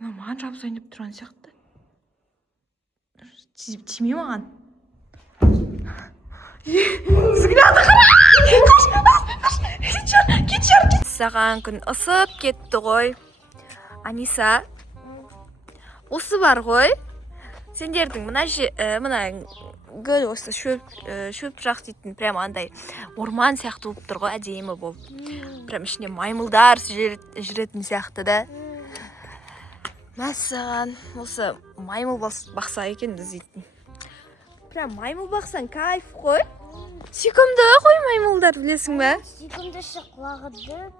мына маған жабысайын деп тұрған сияқты. Тиме маған. Взгляды қара! Саған күн ысып кетті ғой. Аниса, осы бар ғой. Сендердің мына гүл осы шөп жақ дейтін прям андай орман сияқты болып тұр ғой, әдемі болып. Прям ішінде маймылдар жүретін сияқты да. Мәссаған, осы маймыл бақса екен дейтін. Прям маймыл бақсан кайф қой. Сүйкімді ғой маймылдар, білесің бе? Сүйкімді құлағыды.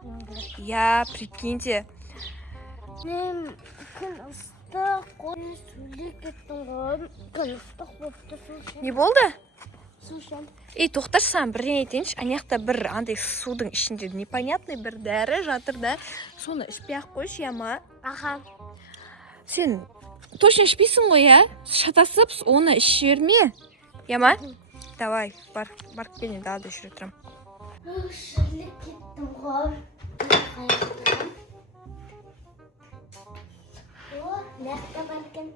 Я, прикиньте. Мен күн ыстық қой сөйлеп кеттім ғой. Күн ыстық болыпты сушым. Не болды? Сушым. Тоқташы, саған бірден айтайыншы. Анаяқта бір андай судың ішінде непонятный бір дәрі жатыр да. Соны ішпей ақ қойшы, яма. Аха. Сен точно ішпейсің ғой, я? Шатасып, оны ішіп жіберме. Яма? Давай, барып келін, далада жүре тұрам. Сөйлеп кеттім ғой. О, нәқта баркен.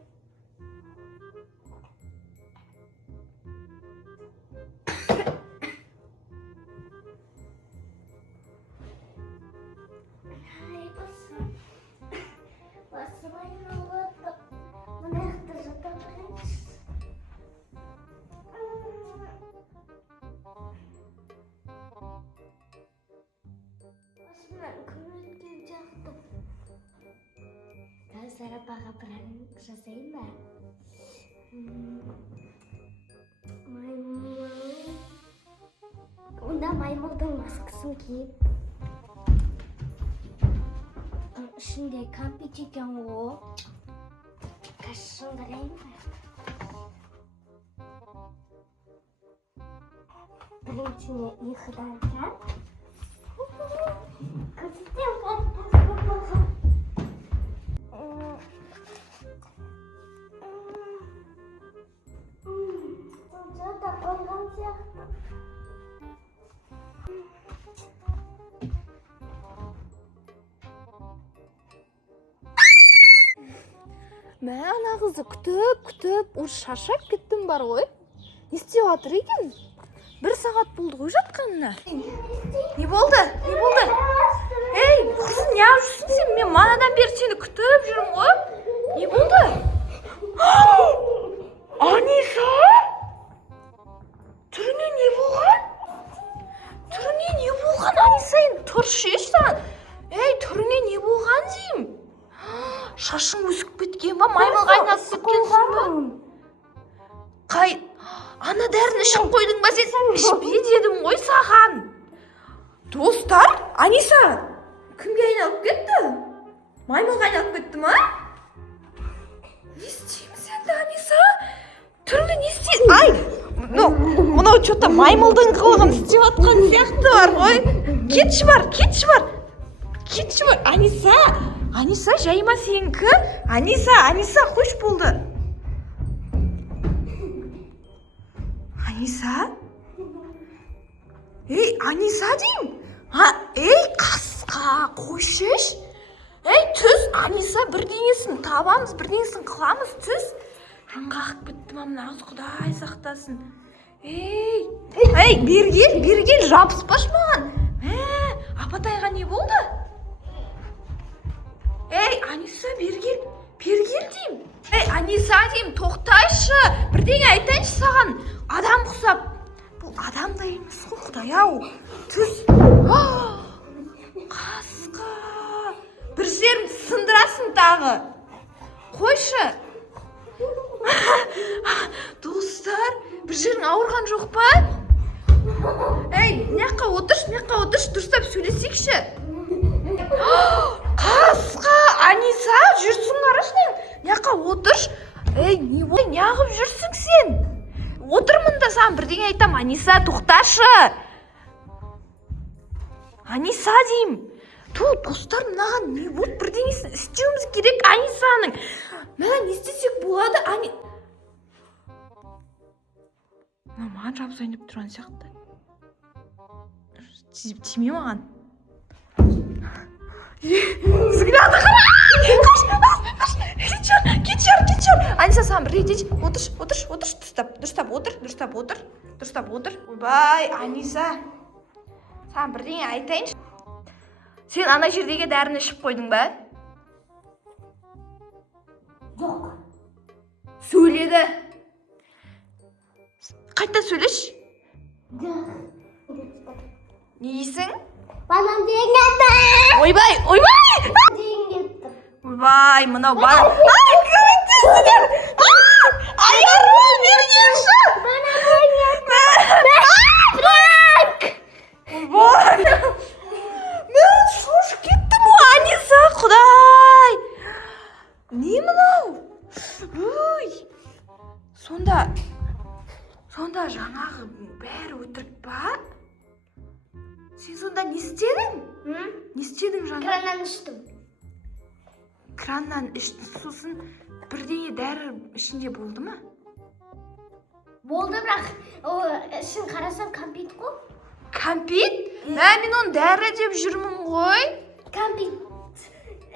Сарапаға бірін жасайын ба? Маймыл. Онда маймылдың маскасын киіп. Ішінде кәмпит екен ғой. Шыңдырайын ба? Біріншіне ұйқыдан кәп. Көрсетем кәп. Мә, ана қызды күтіп, уже шаршап кеттім бар ғой. Не істеп жатыр екен? 1 сағат болды ғой жатқанына. Не болды? Ей, қызым, не жүрсің сен? Мен манадан бері сені күтіп жүрмін ғой. Не болды? Аниса? Түріне не болған? Аниса, енді тұршы ешті. Ей, түріне не болған деймін? Шашың өсіп кеткен ба? Маймылға айналысып кеткенсің ба? Ана дәріні ішіп қойдың ба сен? Ішпе дедім ғой саған. Достар, Аниса кімге айналып кетті? Маймылға айналып кетті ма? Не істейміз енді, Аниса? Түрлі не істейміз? Ай, мынау что-то маймылдың қылығын істеп жатқан сияқты бар ғой. Кетші бар. Аниса, жайма сенікі? Аниса, қош болды. Аниса? Ей, Аниса дейм? Ей, қасқа, қойшыш. Ей, түс, Аниса, бірдеңесін табамыз, бірдеңесін қыламыз, түс. Жаңғақ бітті ма мына қыз, Құдай сақтасын. Ей, бері кел, жабыспаш маған. Апатайға не болды? Ей, Аниса, бері кел дейм. Ей, Аниса дейм, тоқтайшы. Бірдеңе айтайыншы саған. Адам құсап. Бұл адам да емес қой, Құдай-ау. Түс. Қасқа. Бір жерін сындырасын тағы. Қойшы. Достар, бір жерің ауырған жоқ па? Ей, мияққа отыршы, дұрыстап сөйлесейікші. Қасқа, Аниса, жүрсің қарашын. Мияққа отыршы. Ей, не болды? Неғып жүрсің сен? Отырмын да саған бірдеңе айтам. Аниса, тоқташы. Аниса дейм. Достар, мынаған не болды? Бірдеңесін істеуіміз керек Анисаның. Мына не істесек болады? Маған жабысайын деп тұрған сияқты. Тиме маған. Взгляды қара! Кетші. Аниса, саған бір рет айтайыншы. Отыр. Дұрыстап отыр. Ойбай, Аниса. Саған бірдеңе айтайыншы. Сен ана жердегі дәріні ішіп қойдың ба? Жоқ. Сөйледі. Қайта сөйлеш. Не дейсің? Банан деген кетті. Ойбай! Деген кетті. Ойбай, мынау бана. Ай, көмектесіңдер! Аяғыма бергенші! Банан деген кетті. Ойбай! Мен шошып кеттім ғой, Аниса, құдай! Не мынау? Ой! Сонда жаңағы бәрі өтірік па? Сен сонда не істедің? Не істедің жаңа? Краннан іштім. Краннан іштің, сосын бірдеңе дәрі ішінде болды ма? Болды, бірақ ішін қарасам кәмпит қой. Кәмпит? Мен оны дәрі деп жүрмін ғой. Кәмпит.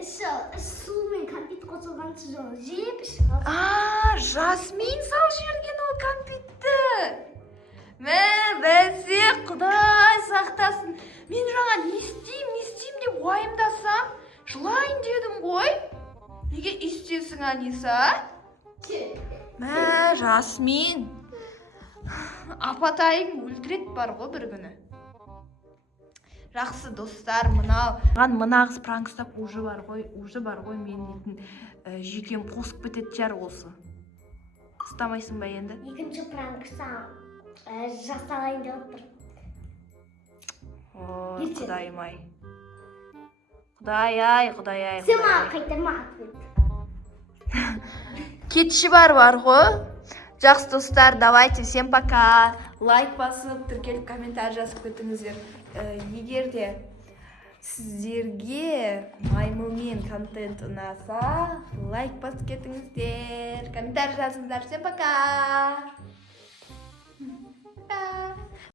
Су мен кәмпит қосылған соң жеп ішіп қалдым. Жасмин сал жіберген ол кәмпитті. Бәсе, құдай сақтасын. Мен жаңа не істеймін деп уайымдасам, жылайын дедім ғой. Неге істесің, Аниса? Жасмин. Апатайың өлтірет бар ғой бір күні. Жақсы достар, мына қыз пранкстап уже бар ғой мен дейтін жүйкем қосып кетеді жар осы. Қыстамайсың ба енді? Екінші пранкса жасалайын деп отыр. Құдайым-ай. Құдай-ай. Сен маған қайтарма ответ. Кетші бар ғой. Жақсы достар, давайте, всем пока. Лайк басып, тіркеліп, комментарий жазып кетіңіздер. Егер де сіздерге маймылмен контент ұнаса, лайк басып кетіңіздер. Комментарий жазыңыздар. Всем пока.